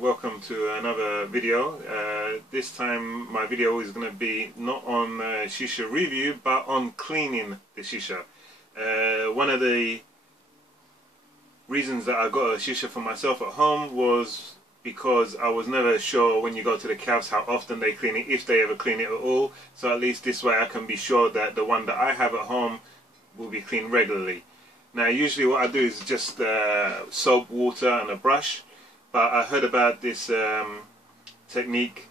welcome to another video. This time my video is going to be not on shisha review but on cleaning the shisha. One of the reasons that I got a shisha for myself at home was because I was never sure when you go to the cabs how often they clean it, if they ever clean it at all. So at least this way I can be sure that the one that I have at home will be cleaned regularly. Now usually what I do is just soap, water and a brush, but I heard about this technique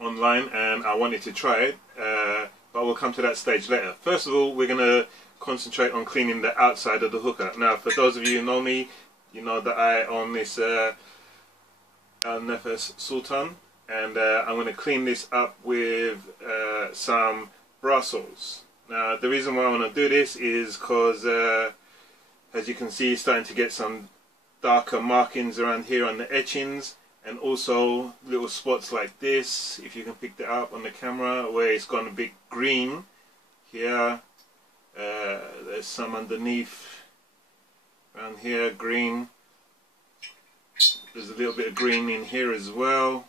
online and I wanted to try it, but we'll come to that stage later. First of all, we're going to concentrate on cleaning the outside of the hookah. Now for those of you who know me, you know that I own this nefes sultan, and I'm going to clean this up with some brass oils. Now the reason why I want to do this is because as you can see, it's starting to get some darker markings around here on the etchings, and also little spots like this, if you can pick that up on the camera, where it's gone a bit green here. There's some underneath around here, green. There's a little bit of green in here as well,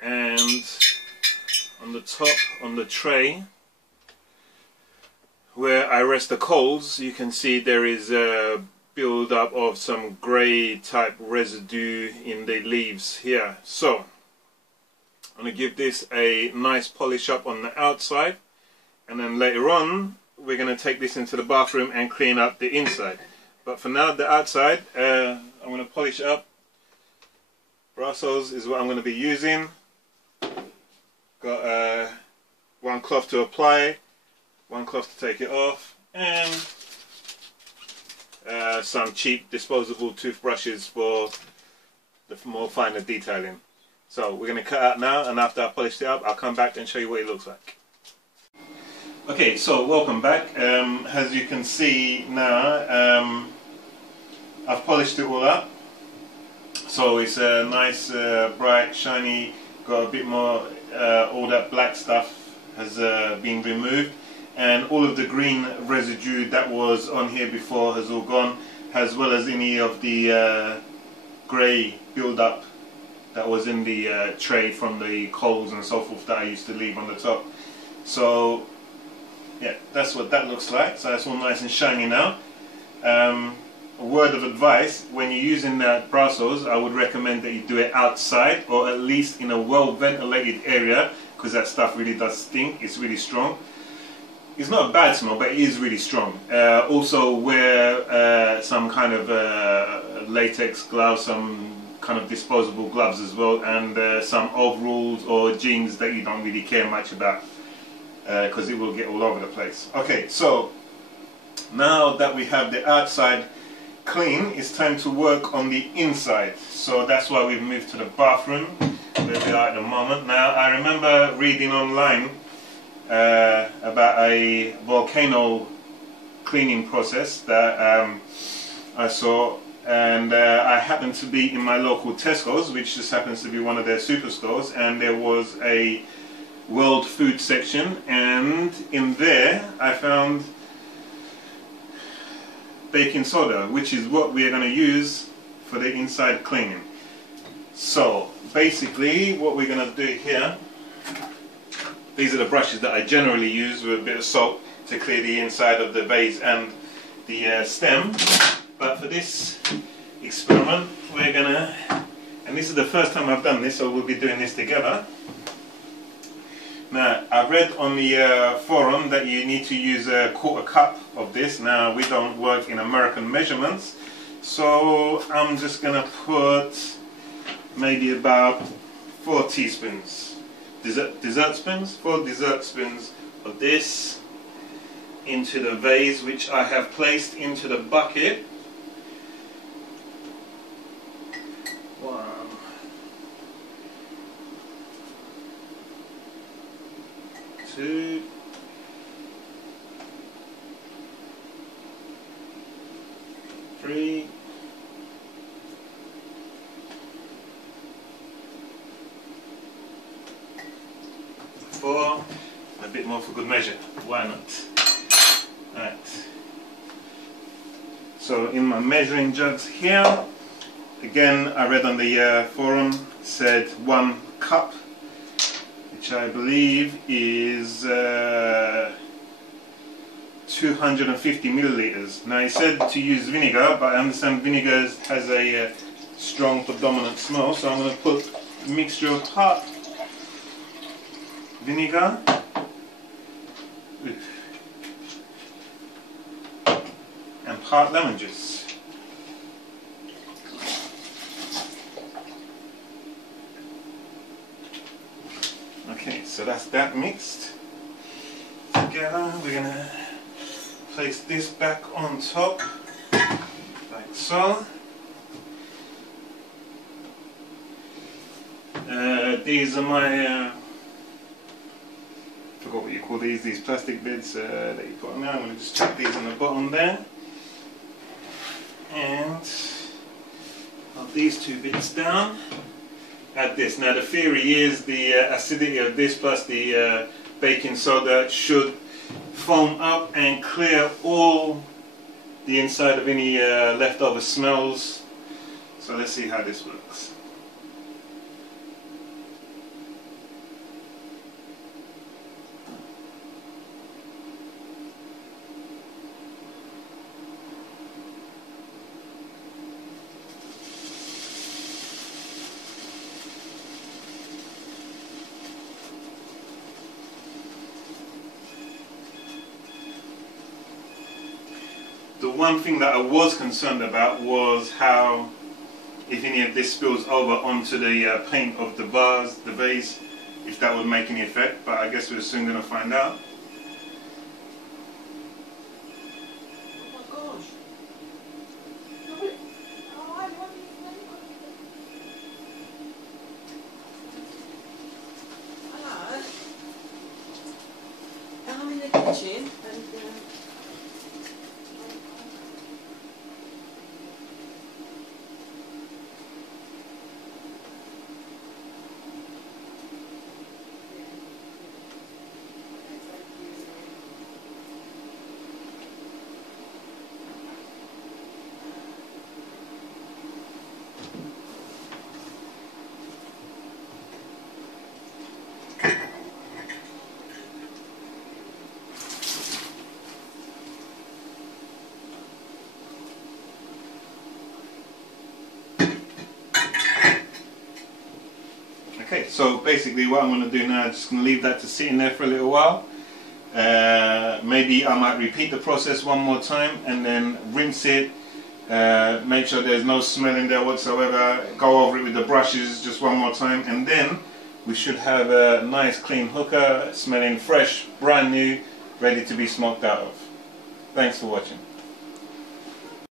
and on the top, on the tray where I rest the coals, you can see there is a build up of some grey type residue in the leaves here. So I'm going to give this a nice polish up on the outside, and then later on we're going to take this into the bathroom and clean up the inside. But for now, the outside, I'm going to polish it up. Brass oils is what I'm going to be using. Got one cloth to apply, one cloth to take it off, and some cheap disposable toothbrushes for the more finer detailing. So we're going to cut out now, and after I polish it up, I'll come back and show you what it looks like. Okay, so welcome back. As you can see now, I've polished it all up. So it's a nice, bright, shiny, got a bit more, all that black stuff has been removed, and all of the green residue that was on here before has all gone, as well as any of the grey build-up that was in the tray from the coals and so forth that I used to leave on the top. So yeah, that's what that looks like. So that's all nice and shiny now. A word of advice: when you're using that brass oils, I would recommend that you do it outside, or at least in a well ventilated area, because that stuff really does stink. It's really strong. It's not a bad smell, but it is really strong. Also wear some kind of latex gloves, some kind of disposable gloves as well, and some overalls or jeans that you don't really care much about, because it will get all over the place. Okay, so now that we have the outside clean, it's time to work on the inside. So that's why we've moved to the bathroom where we are at the moment. Now I remember reading online about a volcano cleaning process that I saw, and I happened to be in my local Tesco's, which just happens to be one of their superstores, and there was a world food section, and in there I found baking soda, which is what we are going to use for the inside cleaning. So basically what we're going to do here, these are the brushes that I generally use with a bit of salt to clear the inside of the vase and the stem, but for this experiment we're gonna, and this is the first time I've done this, so we'll be doing this together. Now I read on the forum that you need to use a 1/4 cup of this. Now we don't work in American measurements, so I'm just gonna put maybe about 4 teaspoons, dessert spoons, 4 dessert spoons of this into the vase, which I have placed into the bucket. 1, 2, 3, 4, a bit more for good measure. Why not? Right. So in my measuring jugs here, again I read on the forum, said 1 cup, which I believe is 250 milliliters. Now he said to use vinegar, but I understand vinegar has a strong predominant smell, so I'm going to put a mixture of part vinegar and part lemon juice. Okay, so that's that mixed together. We're going to place this back on top, like so. These are my, forgot what you call these plastic bits that you put on there. I'm going to just chuck these on the bottom there. And put these 2 bits down. Add this. Now the theory is the acidity of this plus the baking soda should foam up and clear all the inside of any leftover smells. So let's see how this works. The one thing that I was concerned about was how, if any of this spills over onto the paint of the vase, if that would make any effect, but I guess we're soon going to find out. Oh my gosh. Hello. I'm in the kitchen and Okay, so basically what I'm going to do now, I'm just going to leave that to sit in there for a little while. Maybe I might repeat the process one more time and then rinse it, make sure there's no smell in there whatsoever, go over it with the brushes just one more time, and then we should have a nice clean hookah smelling fresh, brand new, ready to be smoked out of. Thanks for watching.